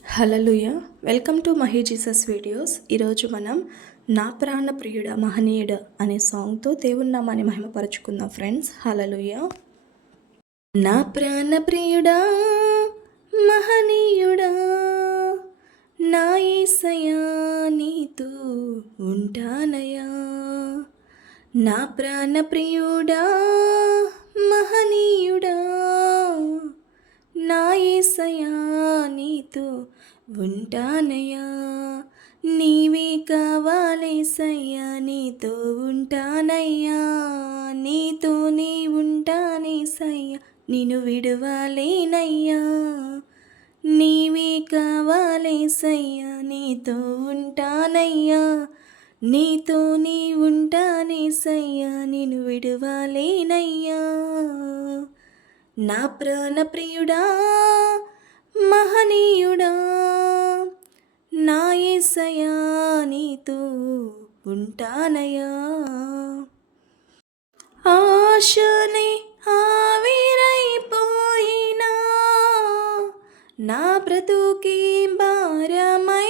Hallelujah welcome to Mahi Jesus videos. ఈరోజు మనం నా ప్రాణ ప్రియుడ మహనీయుడ అనే సాంగ్తో దేవుని మహిమపరచుకుందాం ఫ్రెండ్స్. హలలుయ నా ప్రాణ ప్రియుడా మహనీయుడా నా ఈసయా నీతో ఉంటానయా నా ప్రాణ ప్రియుడా మహనీయుడా నా ఏసయా నీతో ఉంటానయ్యా. నీవే కావాలేసయ్యా నీతో ఉంటానయ్యా. నీతో నీ ఉంటానేసయ్యా నిన్ను విడవాలేనయ్యా. నీవే కావాలేసయ్యా నీతో ఉంటానయ్యా. నీతో నీ ఉంటానేసయ్యా నిన్ను విడవాలేనయ్యా. నా ప్రాణ ప్రియుడా మహనీయుడా నా ఏసయా నీతో ఉంటానయా ఆశనే ఆవిరైపోయినా నా బ్రతుకి భారమై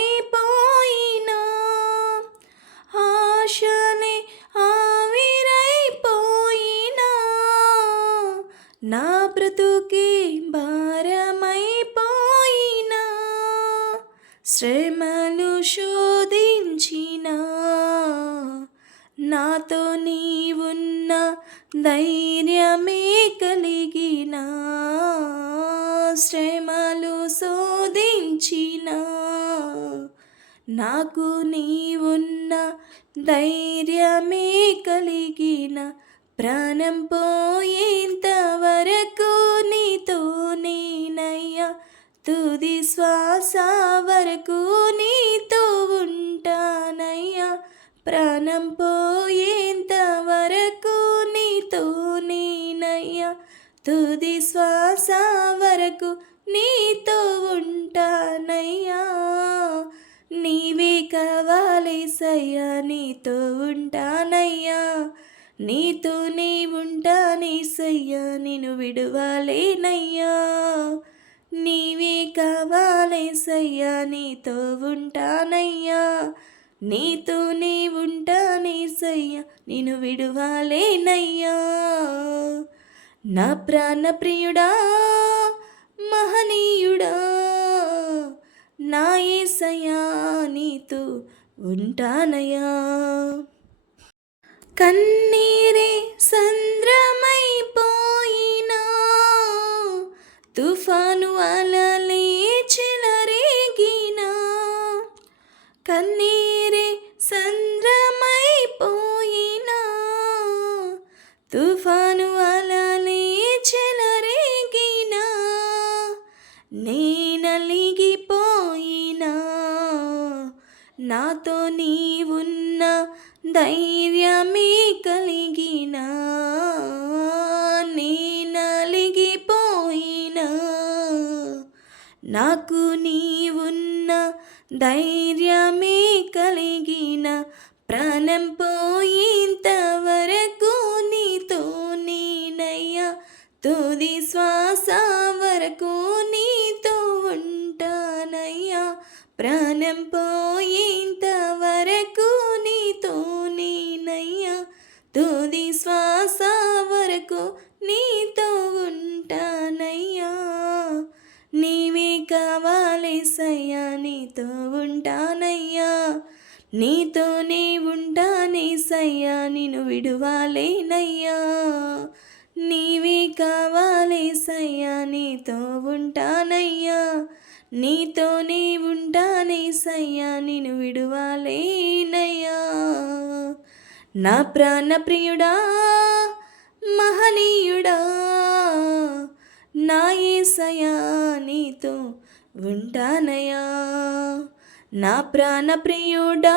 శ్రమలు శోధించిన నాతో నీవున్న ధైర్యమే కలిగిన శ్రమలు శోధించిన నాకు నీవున్న ధైర్యమే కలిగిన ప్రాణం పోయేంత వరకు నీతో నేనయ్యా తుది శ్వాస వరకు నీతో ఉంటానయ్యా. ప్రాణం పోయేంత వరకు నీతో నేనయ్యా. తుది శ్వాస వరకు నీతో ఉంటానయ్యా. నీవే కావాలేసయ్యా నీతో ఉంటానయ్యా. నీతో నీ ఉంటానేసయ్యా నేను విడవాలేనయ్యా. నీవే కావాలేసయ్యా నీతో ఉంటానయ్యా. నీతో నీ ఉంటానేసయ్యా నేను విడువాలేనయ్యా. నా ప్రాణ ప్రియుడా మహనీయుడా నా ఏసయ్యా నీతో ఉంటానయ్యా. కన్నీరే సంద్రమైపో తుఫాను అలలేచిన చెలరేగినా కన్నీరే సంద్రమైపోయినా తుఫాను అలలేచిన చెలరేగినా నేనలిగిపోయినా నాతో నీవున్న ధైర్యమే కలిగిన నేనలిగిపో నాకు నీవున్న ధైర్యమే కలిగిన ప్రాణం పోయేంత వరకు నీతో నేనయ్యా. తుది శ్వాస వరకు నీతో ఉంటానయ్యా. ప్రాణం పోయేంత వరకు నీతో నేనయ్యా. తుది శ్వాస వరకు ఉంటానయ్యా నీతో ఉంటానయ్యా. నీతోనే నీ ఉంటానేసయ్యా నేను విడువాలేనయ్యా. నీవే కావాలేసయ్యా నీతో ఉంటానయ్యా. నీతో నీ ఉంటానేసయ్యా నేను విడువాలేనయ్యా. నా ప్రాణప్రియుడా మహనీయుడా నా సయా నీతో ఉంటానయా నా ప్రాణ ప్రియుడా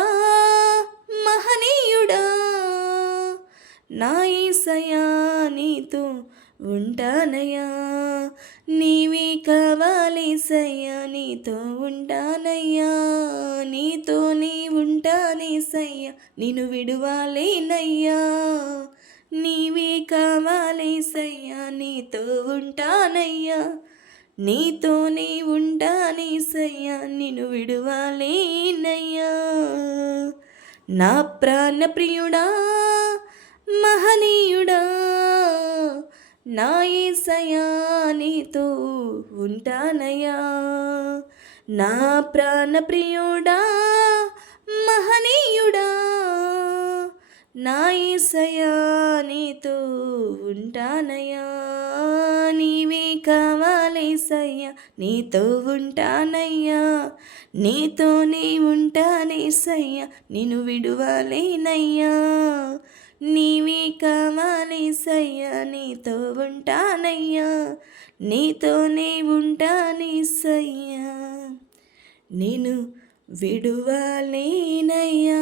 మహనీయుడా. నా ఈసయా నీతో ఉంటానయా నీవే కావాలేసయ్యా నీతో ఉంటానయ్యా నీతో నీ ఉంటానేసయ్యా నిన్ను విడువాలేనయ్యా. నీవే కావాలి సయ్యా నీతో ఉంటానయ్యా నీతోనే ఉంటానేసయ్యా నిన్ను విడువాలేనయ్యా నా ప్రాణ ప్రియుడా మహనీయుడా నా ఏసయ్యా నీతో ఉంటానయ్యా నా ప్రాణ ప్రియుడా మహనీయుడా నా ఏసయ్యా నీతో ఉంటానయ్యా నీవే కావాలేసయ్యా నీతో ఉంటానయ్యా నీతోనే ఉంటానేసయ్యా నిన్ను విడువలేనయ్యా నీవే కావాలేసయ్యా నీతో ఉంటానయ్యా నీతోనే ఉంటానేసయ్యా నేను విడువలేనయ్యా.